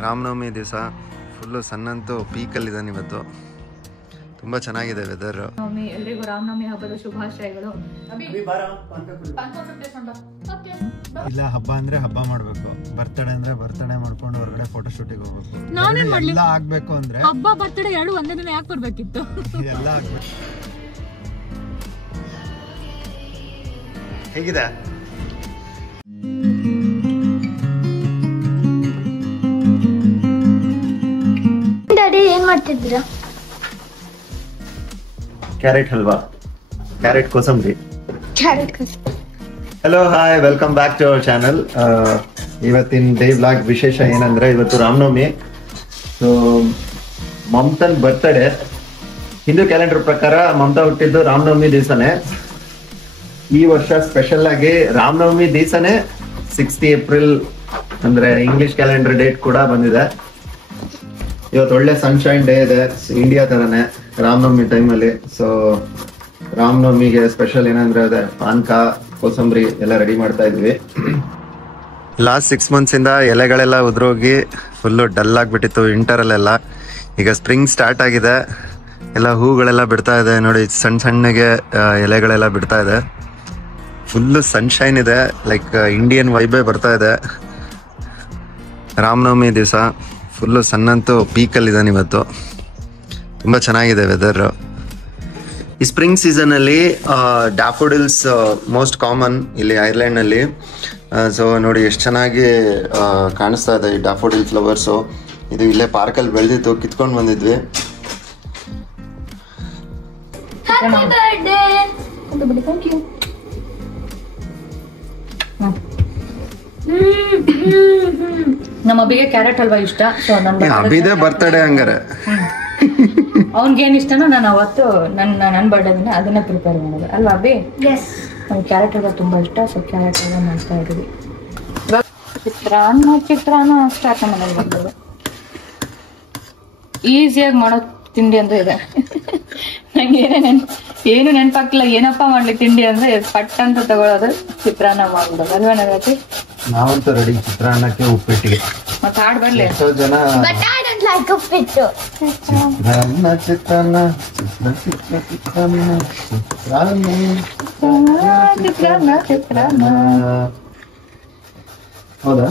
ರಾಮನವಮಿ ದಿವಸ ಫುಲ್ಲು ಸನ್ನಂತೂ ಪೀಕಲ್ಲಿದ್ದಾನೆ ಇವತ್ತು. ತುಂಬ ಚೆನ್ನಾಗಿದೆ ವೆದರ್. ಎಲ್ರಿಗೂ ರಾಮನವಮಿ ಹಬ್ಬದ ಶುಭಾಶಯಗಳು. ಇಲ್ಲ ಹಬ್ಬ ಅಂದ್ರೆ ಹಬ್ಬ ಮಾಡ್ಬೇಕು, ಬರ್ತಡೇ ಅಂದ್ರೆ ಬರ್ತಡೇ ಮಾಡ್ಕೊಂಡು ಹೊರಗಡೆ ಫೋಟೋ ಶೂಟಿಗೆ ಹೋಗ್ಬೇಕು. ಎಲ್ಲ ಆಗ್ಬೇಕು ಅಂದ್ರೆ ಹಬ್ಬ ಬರ್ತಡೇ ಎರಡು ಒಂದೇ ದಿನ ಯಾಕೆ ಬರ್ಬೇಕಿತ್ತು? ಎಲ್ಲ ಆಗ್ಬೇಕು. ಹೇಗಿದೆ? ಏನ್ ಮಾಡ್ತಿದ್ದೀರಾ? Carrot halwa, carrot kosambari. Hello hi, welcome back to our channel. ಇವತ್ತಿನ ಡೇ ವ್ಲಾಗ್ ವಿಶೇಷ ಏನಂದ್ರೆ ಇವತ್ತು ರಾಮನವಮಿ. ಸೊ ಮಮತಾನ್ ಬರ್ತ್ಡೇ. ಹಿಂದೂ ಕ್ಯಾಲೆಂಡರ್ ಪ್ರಕಾರ ಮಮತಾ ಹುಟ್ಟಿದ್ದು ರಾಮನವಮಿ ದಿವಸನೇ. ಈ ವರ್ಷ ಸ್ಪೆಷಲ್ ಆಗಿ ರಾಮನವಮಿ ದಿವಸನೇ 60 ಏಪ್ರಿಲ್ ಅಂದ್ರೆ ಇಂಗ್ಲಿಷ್ ಕ್ಯಾಲೆಂಡರ್ ಡೇಟ್ ಕೂಡ ಬಂದಿದೆ. ಇವತ್ತು ಒಳ್ಳೆ ಸನ್ಶೈನ್ ಡೇ ಇದೆ, ಇಂಡಿಯಾ ತರನೇ ರಾಮನವಮಿ ಟೈಮಲ್ಲಿ. ಸೊ ರಾಮನವಮಿಗೆ ಸ್ಪೆಷಲ್ ಏನಂದ್ರೆ ಅದೇ ಪಾನ್ಕ, ಕೋಸಂಬರಿ ಎಲ್ಲ ರೆಡಿ ಮಾಡ್ತಾ ಇದ್ವಿ. ಲಾಸ್ಟ್ 6 months ಇಂದ ಎಲೆಗಳೆಲ್ಲ ಉದ್ರೋಗಿ ಫುಲ್ಲು ಡಲ್ ಆಗಿಬಿಟ್ಟಿತ್ತು ವಿಂಟರಲ್ಲೆಲ್ಲ. ಈಗ ಸ್ಪ್ರಿಂಗ್ ಸ್ಟಾರ್ಟ್ ಆಗಿದೆ, ಎಲ್ಲ ಹೂಗಳೆಲ್ಲ ಬಿಡ್ತಾ ಇದೆ ನೋಡಿ, ಸಣ್ಣ ಸಣ್ಣಗೆ ಎಲೆಗಳೆಲ್ಲ ಬಿಡ್ತಾ ಇದೆ. ಫುಲ್ಲು ಸನ್ಶೈನ್ ಇದೆ, ಲೈಕ್ ಇಂಡಿಯನ್ ವೈಬೇ ಬರ್ತಾ ಇದೆ. ರಾಮನವಮಿ ದಿವಸ ಫುಲ್ಲು ಸನ್ನಂತೂ ಪೀಕಲ್ಲಿದ್ದಾನೆ ಇವತ್ತು. ತುಂಬ ಚೆನ್ನಾಗಿದೆ ವೆದರ್. ಈ ಸ್ಪ್ರಿಂಗ್ ಸೀಸನಲ್ಲಿ ಡ್ಯಾಫೋಡಿಲ್ಸ್ ಮೋಸ್ಟ್ ಕಾಮನ್ ಇಲ್ಲಿ ಐರ್ಲೆಂಡ್ನಲ್ಲಿ. ಸೊ ನೋಡಿ ಎಷ್ಟು ಚೆನ್ನಾಗಿ ಕಾಣಿಸ್ತಾ ಇದೆ ಈ ಡ್ಯಾಫೋಡಿಲ್ ಫ್ಲವರ್ಸು. ಇದು ಇಲ್ಲೇ ಪಾರ್ಕಲ್ಲಿ ಬೆಳೆದಿತ್ತು, ಕಿತ್ಕೊಂಡು ಬಂದಿದ್ವಿ. ನಮ್ಮ ಅಬ್ಬಿಗೆ ಕ್ಯಾರೆಟ್ ಹಲ್ವಾ ಇಷ್ಟ. ಸೊ ಅಭಿದೇ ಬರ್ತಡೇ ಹಂಗಾರೆ. ಅವ್ನಿಗೇನು ಇಷ್ಟನೋ ನಾನು ಅವತ್ತು ನನ್ನ ಬರ್ಡೇ ದಿನ ಅದನ್ನ ಪ್ರಿಪೇರ್ ಮಾಡೋದು ಅಲ್ವಾ ಅಬ್ಬಿ? ನಮ್ಗೆ ಕ್ಯಾರೆಟ್ ಹಲ್ವಾ ತುಂಬಾ ಇಷ್ಟ. ಸೊ ಕ್ಯಾರೆಟ್ ಹಲ್ವಾ ಮಾಡ್ತಾ ಇದ್ದೀವಿ. ಚಿತ್ರಾನ್ನ ಸ್ಟಾರ್ಟ್ ಮಾಡೋದು ಬಂದದ್ದು. ಈಸಿಯಾಗಿ ಮಾಡೋ ತಿಂಡಿ ಅಂದ್ರೆ ಇದೆ. ನಂಗೆ ಏನು ನೆನಪಾಗ್ತಿಲ್ಲ ಏನಪ್ಪಾ ಮಾಡ್ಲಿ ತಿಂಡಿ ಅಂದ್ರೆ ಪಟ್ ಅಂತ ತಗೊಳ್ಳೋದು, ಚಿತ್ರಾನ್ನ ಮಾಡ್ಬಿಡೋದು ಅಲ್ವಾ ನಗತಿ? ನಾವಂತೂ ರೆಡಿ ಚಿತ್ರಾನ್ನಕ್ಕೆ, ಉಪ್ಪಿಟ್ಟಿಗೆ. ಮತ್ತೆ ಹಾಡ್ ಬರ್ಲಿ. ಎಷ್ಟೋ ಜನ ಉಪ್ಪಿಟ್ಟು ಚಿತ್ರಾನ್ನ ಹೌದಾ?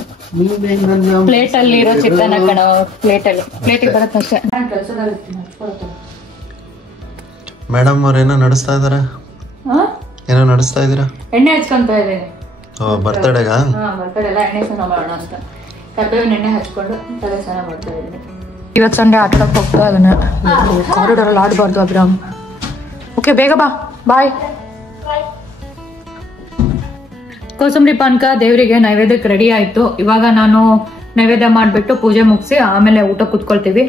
ಪ್ಲೇಟ್ ಅಲ್ಲಿ ಇರೋ ಚಿತ್ರಾನ್ನ ಕಣೋ, ಪ್ಲೇಟಿಗೆ ಬರುತ್ತೆ. ಮೇಡಮ್ ಅವ್ರು ಏನೋ ನಡೆಸ್ತಾ ಇದಾರೆ, ಏನೋ ನಡೆಸ್ತಾ ಇದೀರಾ? ಎಣ್ಣೆ ಹಚ್ಕೊಂತ ಇದ್ದೀನಿ. ಬರ್ತಡೇಗ ಬರ್ತಡೇ ಎಲ್ಲ ಎಣ್ಣೆ ಸ್ನಾನ ಮಾಡೋಣ ಅಂತ ಕರ್ಬೇವಿನ ಎಣ್ಣೆ ಹಚ್ಕೊಂಡು ತಲೆ ಸ್ನಾನ ಮಾಡ್ತಾ ಇದ್ದೀನಿ. ಇವತ್ತು ಸಂಡೆ ಆಟಾಡಕ್ ಹೋಗ್ತಾ ಇದನ್ನ ಕಾರಿಡಾರ್ ಅಲ್ಲಿ ಆಡಬಾರ್ದು ಅಬ್ರಾಮ್. ಓಕೆ ಬೇಗ ಬಾ, ಬಾಯ್. ಕೋಸಂಬರಿ ಪಾನಕ ದೇವರಿಗೆ ನೈವೇದ್ಯಕ್ಕೆ ರೆಡಿ ಆಯ್ತು. ಇವಾಗ ನಾನು ನೈವೇದ್ಯ ಮಾಡ್ಬಿಟ್ಟು ಪೂಜೆ ಮುಗಿಸಿ ಆಮೇಲೆ ಊಟ ಕುತ್ಕೊಳ್ತೀವಿ.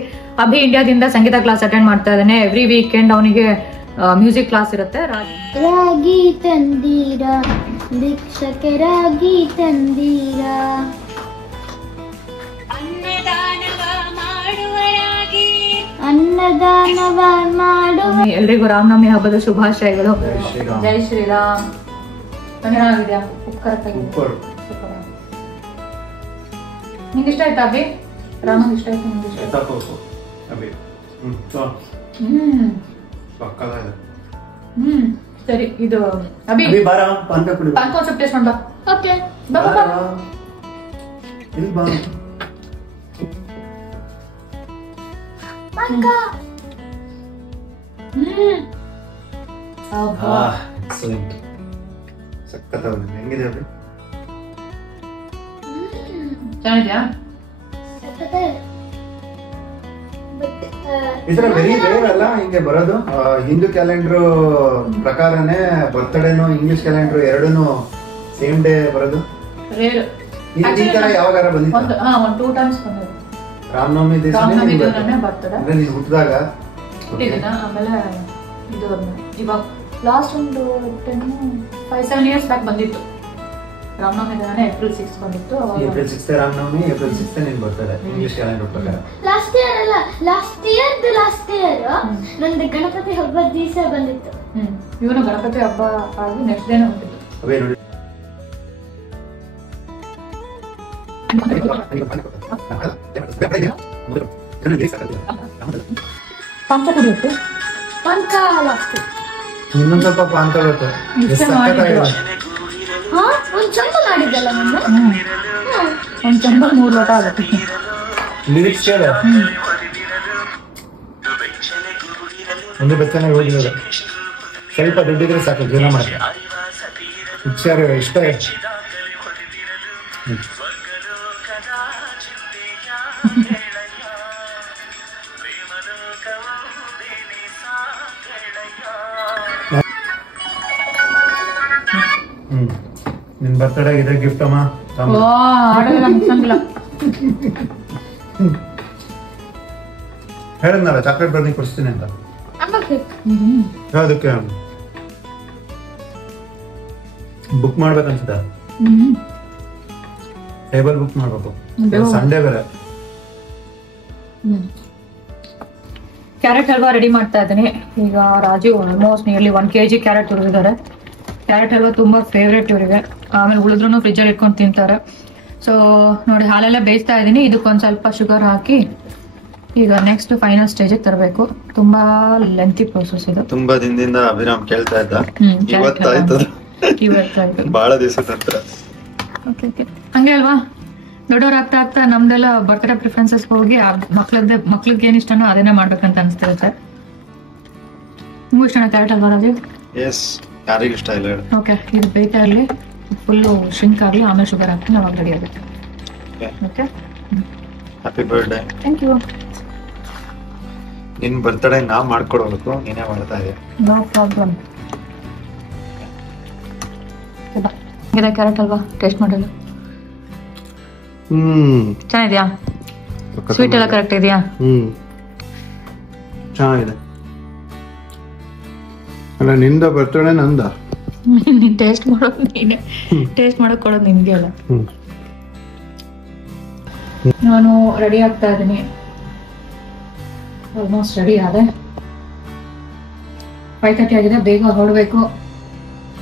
ಅಭಿ ಇಂಡಿಯಾದಿಂದ ಸಂಗೀತ ಕ್ಲಾಸ್ ಅಟೆಂಡ್ ಮಾಡ್ತಾ ಇದ್ದಾನೆ. ಎವ್ರಿ ವೀಕೆಂಡ್ ಅವನಿಗೆ ಮ್ಯೂಸಿಕ್ ಕ್ಲಾಸ್ ಇರುತ್ತೆ. ರಾಗಿ ತಂದೀರ ಭಿಕ್ಷಕ್ಕೆ ರಾಗಿ ತಂದೀರ, ಅನ್ನದಾನವ ಮಾಡುವ. ಎಲ್ರಿಗೂ ರಾಮನವಮಿ ಹಬ್ಬದ ಶುಭಾಶಯಗಳು. ಜೈ ಶ್ರೀರಾಮ್. ಚೆನ್ನಾಗಿದ್ಯಾ? ಉಪ್ಪು ಕರೆಕ್ಟ್ ಆಗಿದೆ. ನಿಂಗೆ ಇಷ್ಟ ಆಯ್ತಾ ಅಭಿ? ರಾಮಗೆ ಇಷ್ಟ ಆಯ್ತು? ನಿಂಗೆ ಇಷ್ಟ ಆಯ್ತು? ಸರಿ. ಇದು ಅಭಿ ಪಾನ್ಕ ಸ್ವಲ್ಪ ಟೇಸ್ಟ್ ಮಾಡ. ಓಕೆ ಬಾ ಬಾ ಪಾನ್ಕ. ಹೆಂಗಿದೆ ಅಭಿ? ಚೆನ್ನಾಗಿದ್ಯಾ? ಇದರ ವೆರಿ ರೇರ್ ಅಲ್ಲ ಹಿಂಗೆ ಬರೋದು. ಹಿಂದೂ ಕ್ಯಾಲೆಂಡರ್ ಪ್ರಕಾರನೇ ಬರ್ತಡೇನು ಇಂಗ್ಲಿಷ್ ಕ್ಯಾಲೆಂಡರ್ ಎರಡೂನು ಸೇಮ್ ಡೇ ಬರೋದು. ರೇರ್. ಈ ತರ ಯಾವಾಗಾರ ಬಂದಿತ್ತು? ಒಂದು 2 times ಬಂದಿದೆ. ರಾಮನವಮಿ ದಿವಸನೇ ಬರ್ತಡೆ. ಅಂದ್ರೆ ನೀನು ಹುಟ್ಟಿದಾಗ ಹುಟ್ಟಿದಿನ. ಆಮೇಲೆ ಇದು ಇವಾಗ ಲಾಸ್ಟ್ ಒಂದು 5-7 years ಬ್ಯಾಕ್ ಬಂದಿತ್ತು. ರಾಮನವಮಿ ದಿನನೇ ಏಪ್ರಿಲ್ 6 ಬಂದಿತ್ತು. ಏಪ್ರಿಲ್ 6 ರಾಮನವಮಿ, ಏಪ್ರಿಲ್ 6 ನೀನ್ ಬರ್ತಡೆ ಇಂಗ್ಲಿಷ್ ಕ್ಯಾಲೆಂಡರ್ ಪ್ರಕಾರ. ಲಾಸ್ಟ್ ಇಯರ್ ಅಲ್ಲ, ಲಾಸ್ಟ್ ಇಯರ್ ನಂದು ಗಣಪತಿ ಹಬ್ಬದ ದಿವಸ ಬಂದಿತ್ತು. ಇವನು ಗಣಪತಿ ಹಬ್ಬ ಆಗಿ ನೆಕ್ಸ್ಟ್ ಡೇನೇ ಹುಟ್ಟಿತ್ತು. ಅವೇ ನೋಡಿ ಪಾಕ ಕುಡಿಯುತ್ತೆ ಪಾನಕ ಲಾಸ್ಟ್. ಇನ್ನೊಂದ್ ಸ್ವಲ್ಪ ಪಾನಕ ಬೇಕು. ಇಷ್ಟ ಮಾಡಿದ್ರು. ಹಾ ಒಂದ್ ಚಂದ ಮಾಡಿದ್ದಲ್ಲ ನನ್ನ. ಒಂದ್ ಚಂಬ 3 ಲೋಟ ಆಗುತ್ತೆ. ಲಿರಿಕ್ಸ್ ಕೇಳ. ಒಂದು ಬೆಚ್ಚನೆ ಹೋಗಿರೋದು. ಸ್ವಲ್ಪ ದುಡ್ಡಿದ್ರೆ ಸಾಕು ಜೀವನ ಮಾಡಿ. ಇಷ್ಟ ನಿನ್ ಬರ್ತಡೇ ಇದೆ ಗಿಫ್ಟ್ ಅಮ್ಮ. ಹೇಳಿದ್ನಲ್ಲ ಚಾಕ್ಲೇಟ್ ಬರ್ನಿ ಕೊಡಿಸ್ತೀನಿ ಅಂತ. ಅದಕ್ಕೆ ಬುಕ್ ಮಾಡ್ಬೇಕನ್ಸುತ್ತ. ಟೇಬಲ್ ಬುಕ್ ಮಾಡ್ಬೇಕು. ಸಂಡೇ ಬೇರೆ. ಕ್ಯಾರೆಟ್ ಹಲ್ವಾ ರೆಡಿ ಮಾಡ್ತಾ ಇದ್ದೀನಿ ಈಗ. Raju almost nearly 1 kg carrot ತುರಿದಿದ್ದಾರೆ. ಕ್ಯಾರೆಟ್ ಹಲ್ವಾ ತುಂಬಾ ಫೇವ್ರೇಟ್ ಇವರಿಗೆ. ಆಮೇಲೆ ಉಳಿದ್ರು ಫ್ರಿಜ್ಜಲ್ಲಿ ಇಟ್ಕೊಂಡು ತಿಂತಾರೆ. ಸೊ ನೋಡಿ ಹಾಲೆಲ್ಲ ಬೇಯಿಸ್ತಾ ಇದ್ದೀನಿ. ಇದಕ್ಕೊಂದ್ ಸ್ವಲ್ಪ ಶುಗರ್ ಹಾಕಿ ಈಗ ನೆಕ್ಸ್ಟ್ ಫೈನಲ್ ಸ್ಟೇಜ್ ತರಬೇಕು. ತುಂಬಾ ಲೆಂತಿ ಪ್ರೋಸೆಸ್ ಇದು. ತುಂಬಾ ದಿನದಿಂದ ಅಭಿರಾಮ್ ಕೇಳ್ತಾ ಇದ್ದ. ಇವತ್ತಾಯ್ತು. ಬಹಳ ದಿವಸದ ನಂತರ. ಹಂಗೆ ಅಲ್ವಾ, ದೊಡ್ಡವ್ರು ಆಗ್ತಾ ಆಗ್ತಾ ನಮ್ದೆಲ್ಲ ಬರ್ತ್ಡೇ ಪ್ರಿಫರೆನ್ಸಸ್ ಹೋಗಿ ಮಕ್ಳಿಗೆ ಏನ್ ಇಷ್ಟನೋ ಅದನ್ನೇ ಮಾಡ್ಬೇಕಂತ ಅನಿಸ್ತಿರುತ್ತೆ. ನಿಮ್ಗೂ ಇಷ್ಟನಾ ಕ್ಯಾರೆಟ್ ಹಲ್ವಾ ರಾಜು? ಎಸ್, ಯಾರಿಗೂ ಇಷ್ಟ ಇಲ್ಲ. ಓಕೆ, ಇದು ಬೇಯ್ತಾ ಇರಲಿ, ಫುಲ್ಲು ಶ್ರಿಂಕ್ ಆಗಲಿ, ಆಮೇಲೆ ಶುಗರ್ ಹಾಕಿ ಅವಾಗ ರೆಡಿ ಆಗುತ್ತೆ. Okay, happy birthday. Thank you. ನಿನ್ ಬರ್ತ್ಡೇ ನಾ ಮಾಡ್ಕೊಡ್ಬೇಕು, ನೀನೇ ಮಾಡ್ತಾ ಇದೀಯ. No problem. Carrot halwa taste ಮಾಡಲ್ಲ. ಚೆನ್ನಾಗಿದ್ಯಾ? ಸ್ವೀಟ್ ಎಲ್ಲ ಕರೆಕ್ಟ್ ಇದೆಯಾ? ಚೆನ್ನಾಗಿದೆ. ಅಲ್ಲ ನಿಂದ ಬರ್ತಡೇ ನಂದ? ನೀನ್ ಟೇಸ್ಟ್ ಮಾಡೋದು ನೀನೆ, ಟೇಸ್ಟ್ ಮಾಡಕ್ ಕೊಡೋದು ನಿನ್ಗೆ ಅಲ್ಲ. ನಾನು ರೆಡಿ ಆಗ್ತಾ ಇದ್ದೀನಿ. ಆಲ್ಮೋಸ್ಟ್ ರೆಡಿ ಆದೆ. 5:30 ಆಗಿದೆ, ಬೇಗ ಹೊರಡ್ಬೇಕು.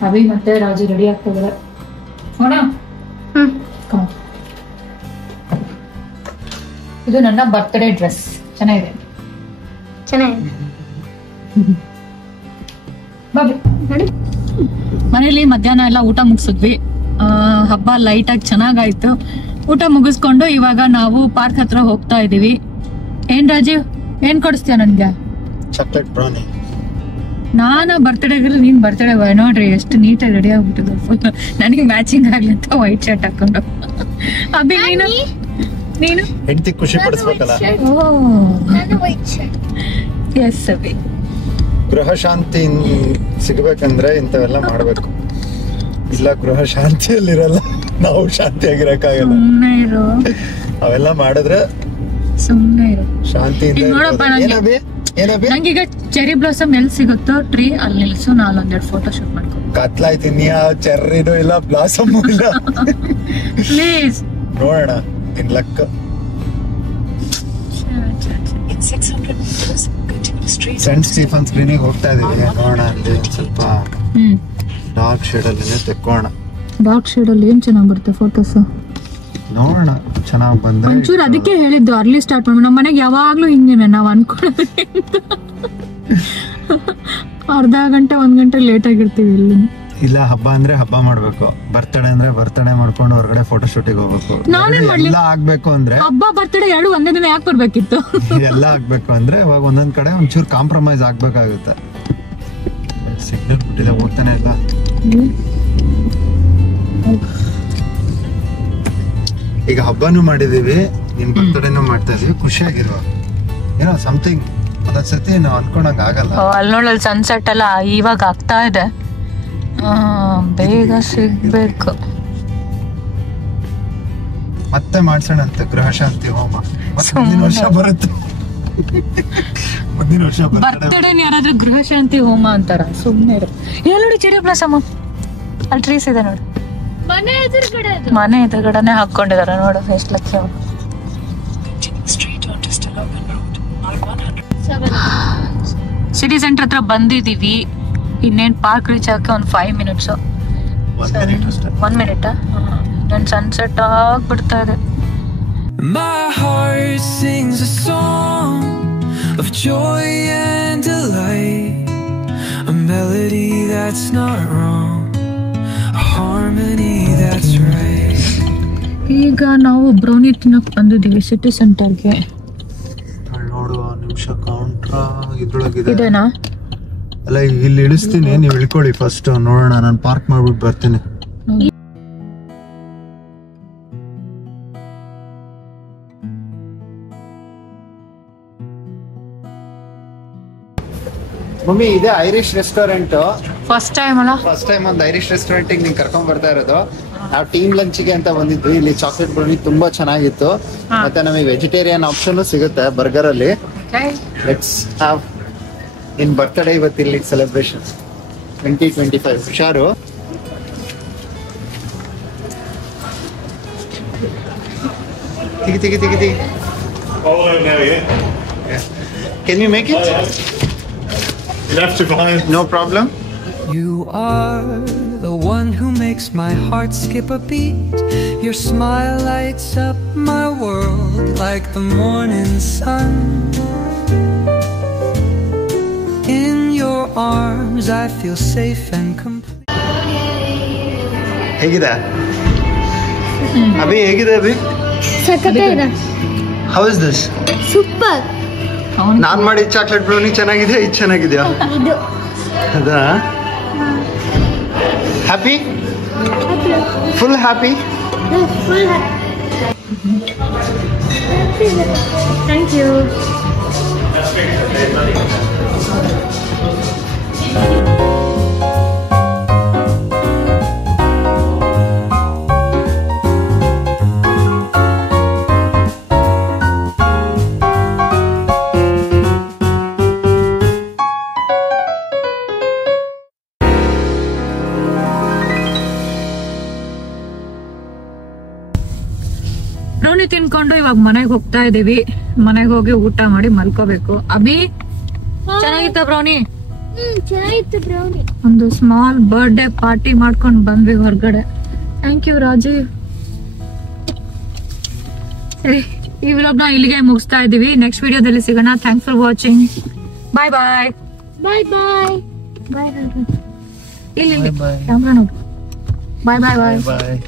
ಅಭಿ ಮತ್ತೆ ರಾಜು ರೆಡಿ ಆಗ್ತಾ ಇದ್ದಾರೆ. ಹೋಣ. ಇದು ನನ್ನ ಬರ್ತ್ಡೇ ಡ್ರೆಸ್. ಚೆನ್ನಾಗಿದೆ. ಮನೇಲಿ ಮಧ್ಯಾಹ್ನ ಎಲ್ಲ ಊಟ ಮುಗಿಸಿದ್ವಿ. ಹಬ್ಬ ಲೈಟ್ ಆಗಿ ಚೆನ್ನಾಗಾಯ್ತು. ಊಟ ಮುಗಿಸ್ಕೊಂಡು ಇವಾಗ ನಾವು ಪಾರ್ಕ್ ಹತ್ರ ಹೋಗ್ತಾ ಇದೀವಿ. ಏನ್ ರಾಜೀವ್, ಏನ್ ಕೊಡಿಸ್ತೀಯ ನನ್ಗೆ? Chocolate brownie. ನಾನು ಬರ್ತ್ಡೇಗಿಲ್ಲ, ನೀನ್ ಬರ್ತ್ಡೇ ನೋಡ್ರಿ ಎಷ್ಟು ನೀಟಾಗಿ ರೆಡಿ ಆಗ್ಬಿಟ್ಟಿದ್ರು. ಫುಲ್ ನನಗೆ ಮ್ಯಾಚಿಂಗ್ ಆಗ್ಲಿ ಅಂತ ವೈಟ್ ಶರ್ಟ್ ಹಾಕೊಂಡು. ಅಭಿ ನೀನು ಹೆಂಡತಿ ಖುಷಿ ಪಡಿಸ್ಬೇಕಲ್ಲ. ಎಸ್ ಅಭಿ. ಗೃಹ ಶಾಂತಿ ಸಿಗ್ಬೇಕಂದ್ರೆ ಇಂಥವೆಲ್ಲ ಮಾಡ್ಬೇಕು. ಇಲ್ಲ ಗೃಹ ಶಾಂತಿಯಲ್ಲಿರಲ್ಲ, ನಾವು ಶಾಂತಿಯಾಗಿರಕ್ಕಾಗಲ್ಲ. ಸುಮ್ನೆ ಇರು. ಅವೆಲ್ಲ ಮಾಡಿದ್ರೆ ಸುಮ್ನೆ ಇರು. ಶಾಂತಿಯಿಂದ. ನೋಡಪ್ಪ, ನಂಗೀಗ ಚೆರಿ ಬ್ಲಾಸಮ್ ಎಲ್ಲಿ ಸಿಗುತ್ತೋ ಟ್ರೀ ಅಲ್ಲಿ ನಿಲ್ಸು, ನಾನು ಒಂದೆರಡು ಫೋಟೋ ಶೂಟ್ ಮಾಡ್ಕೊ. ಕತ್ಲಾಯ್ತೀನಿ. ಆ ಚೆರ್ರಿನೂ ಇಲ್ಲ, ಬ್ಲಾಸಮ್ ಇಲ್ಲ. ಪ್ಲೀಸ್ ನೋಡೋಣ ನಿನ್ ಲಕ್ಕ. ಸೆಂಟ್ ಸ್ಟೀಫನ್ ಸ್ಕ್ರೀನಿಗೆ ಹೋಗ್ತಾ ಇದೀವಿ. ನೋಡೋಣ ಅಲ್ಲಿ ಸ್ವಲ್ಪ ಡಾರ್ಕ್ ಶೇಡ್ ಅಲ್ಲಿ ತೆಕ್ಕೋಣ. ಡಾರ್ಕ್ ಶೇಡ್ ಅಲ್ಲಿ ಏನ್ ಚೆನ್ನಾಗ್ ಬರುತ್ತೆ ಫೋಟೋಸ್. ನೋಡೋಣ ಚೆನ್ನಾಗ್ ಬಂದ್ರೆ ಒಂಚೂರು ಅದಕ್ಕೆ ಹೇಳಿದ್ದು ಅರ್ಲಿ ಸ್ಟಾರ್ಟ್ ಮಾಡೋಣ. ನಮ್ಮ ಮನೆಗೆ ಯಾವಾಗ್ಲೂ ಹಿಂಗೇನೆ ನಾವ್ ಅನ್ಕೊಳ್ಳೋದು. ಅರ್ಧ ಗಂಟೆ 1 ಗಂಟೆ ಲೇಟ್ ಆಗಿರ್ತೀವಿ ಇಲ್ಲಿ. ಇಲ್ಲ ಹಬ್ಬ ಅಂದ್ರೆ ಹಬ್ಬ ಮಾಡ್ಬೇಕು, ಬರ್ತಡೇ ಅಂದ್ರೆ ಬರ್ತಡೇ ಮಾಡ್ಕೊಂಡು ಹೊರಗಡೆ ಫೋಟೋ ಶೂಟಿಗೆ ಹೋಗ್ಬೇಕು. ಎಲ್ಲ ಆಗ್ಬೇಕು ಅಂದ್ರೆ ಹಬ್ಬ ಬರ್ತಡೇ 2 ಒಂದೇ ದಿನ ಯಾಕೆ ಬರ್ಬೇಕಿತ್ತು? ಎಲ್ಲ ಆಗ್ಬೇಕು ಅಂದ್ರೆ ಇವಾಗ ಒಂದೊಂದ್ ಕಡೆ ಒಂಚೂರು ಕಾಂಪ್ರಮೈಸ್ ಆಗ್ಬೇಕಾಗುತ್ತೆ. ಸಿಗ್ನಲ್ ಬಿಟ್ಟಿದೆ, ಓದ್ತಾನೆ ಇಲ್ಲ. ಈಗ ಹಬ್ಬನೂ ಮಾಡಿದೀವಿ, ನಿನ್ ಬರ್ತಡೇನೂ ಮಾಡ್ತಾ ಇದೀವಿ, ಖುಷಿಯಾಗಿರುವ ಏನೋ ಸಮಥಿಂಗ್. ಒಂದೊಂದ್ಸತಿ ನಾವು ಅನ್ಕೊಂಡಂಗ ಆಗಲ್ಲ. ಅಲ್ಲಿ ನೋಡಲ್ಲಿ ಸನ್ಸೆಟ್ ಎಲ್ಲ ಇವಾಗ ಆಗ್ತಾ ಇದೆ. ಬೇಗ ಸಿಗ್ಬೇಕು. ಮತ್ತೆ ಮಾಡ್ಸೋಣಂತೆ ಗೃಹ ಶಾಂತಿ ಹೋಮ. ಮುಂದಿನ ವರ್ಷ ಬರುತ್ತೆ. ಮುಂದಿನ ವರ್ಷ ಬರ್ತಡೇ ಯಾರಾದ್ರೂ ಗೃಹ ಶಾಂತಿ ಹೋಮ ಅಂತಾರ? ಸುಮ್ನೆ ಇರು. ಎಲ್ಲಿ ನೋಡಿ ಚೆರಿ ಬ್ಲಾಸಮ್, ಅಲ್ಲಿ ಟ್ರೀಸ್ ಇದೆ ನೋಡಿ. ಮನೆ ಎದುರುಗಡೆನೆ ಹಾಕೊಂಡಿದಾರೆ ನೋಡು, ಎಷ್ಟು ಲಕ್ಷ. ಸಿಟಿ ಸೆಂಟರ್ ಹತ್ರ ಬಂದಿದೀವಿ. ಇನ್ನೇನ್ ಪಾರ್ಕ್ ರೀಚ್ ಆಗಕ್ಕೆ ಒಂದು 5 ಮಿನಿಟ್ಸ್. 1 ಮಿನಿಟ್. ನನ್ ಸನ್ಸೆಟ್ ಆಗ್ಬಿಡ್ತಾ ಇದೆ. My heart sings a song of joy and delight, a melody that's not wrong, a harmony that's right. ಈಗ ನಾವು ಬ್ರೌನಿ ತಿನ್ನಕ್ ಬಂದಿದ್ದೀವಿ ಸಿಟಿ ಸೆಂಟರ್ಗೆ. ನೋಡುವ ನಿಮಿಷ ಕೌಂಟ್ರಾ ಇದ್ರೊಳಗಿದೆ ಇದೇನಾ? ಅಲ್ಲ ಇಲ್ಲಿ ಇಳಿಸ್ತೀನಿ, ನೀವು ಇಳ್ಕೊಳ್ಳಿ ಫಸ್ಟ್, ನೋಡೋಣ. ನಾನು ಪಾರ್ಕ್ ಮಾಡ್ಬಿಟ್ಟು ಬರ್ತೀನಿ. ಮಮ್ಮಿ ಇದೆ ಐರಿಷ್ ರೆಸ್ಟೋರೆಂಟ್. ಫಸ್ಟ್ ಟೈಮ್ ಅಲ್ಲ? ಫಸ್ಟ್ ಟೈಮ್ ಒಂದು ಐರಿಷ್ ರೆಸ್ಟೋರೆಂಟ್ ನಿಂಗೆ ಕರ್ಕೊಂಡ್ ಬರ್ತಾ ಇರೋದು. ನಾವು ಟೀಮ್ ಲಂಚ್ಗೆ ಅಂತ ಬಂದಿದ್ವಿ. ಇಲ್ಲಿ ಚಾಕ್ಲೇಟ್ ಬ್ರೌನಿ ತುಂಬಾ ಚೆನ್ನಾಗಿತ್ತು. ಮತ್ತೆ ನಮಗೆ ವೆಜಿಟೇರಿಯನ್ ಆಪ್ಷನ್ ಸಿಗುತ್ತೆ ಬರ್ಗರ್ ಅಲ್ಲಿ. ಲೆಟ್ಸ್ ಹ್ಯಾವ್ ಇನ್ ಬರ್ತ್ಡೇ ಇವತ್ತು ಇಲ್ಲಿ ಸೆಲೆಬ್ರೇಷನ್ 2025. ಹುಷಾರು. ತೆಗಿ. Can you make it? You'll have to find. No problem. You are the one who makes my heart skip a beat. Your smile lights up my world like the morning sun. In your arms I feel safe and complete. ಹೇಗಿದೆ ಅಭಿ? ಹೇಗಿದೆ ಅಭಿ? ಸಖತ್ತಾಗಿದೆ. How is this? Super. ನಾನ್ ಮಾಡಿದ chocolate brownie ಚೆನ್ನಾಗಿದೆ, ಇದು ಚೆನ್ನಾಗಿದೆಯಾ? ಇದು ಅದಾ? Happy? Full happy? Full thank you. Brownie ತಿನ್ಕೊಂಡು ಇವಾಗ ಮನೆಗೆ ಹೋಗ್ತಾ ಇದೀವಿ. ಮನೆಗೆ ಹೋಗಿ ಊಟ ಮಾಡಿ ಮಲ್ಕೋಬೇಕು. ಅಭಿ ಚೆನ್ನಾಗಿತ್ತ ಬ್ರೌನಿ? ಚೆನ್ನಾಗಿತ್ತು ಬ್ರೌನಿ. ಒಂದು ಸ್ಮಾಲ್ ಬರ್ಡೇ ಪಾರ್ಟಿ ಮಾಡ್ಕೊಂಡು ಬಂದ್ವಿ ಹೊರಗಡೆ. Thank you Rajiv. ಸರಿ, ಈ ವ್ಲಾಗ್ನ ಇಲ್ಲಿಗೆ ಮುಗಿಸ್ತಾ ಇದೀವಿ. ನೆಕ್ಸ್ಟ್ ವಿಡಿಯೋದಲ್ಲಿ ಸಿಗೋಣ. Thanks for watching. Bye bye. Bye bye. Bye ಇಲ್ಲಿ ಕ್ಯಾಮ್ರಾ ನೋಡು. ಬಾಯ್ ಬಾಯ್ ಬಾಯ್. ಬಾಯ್.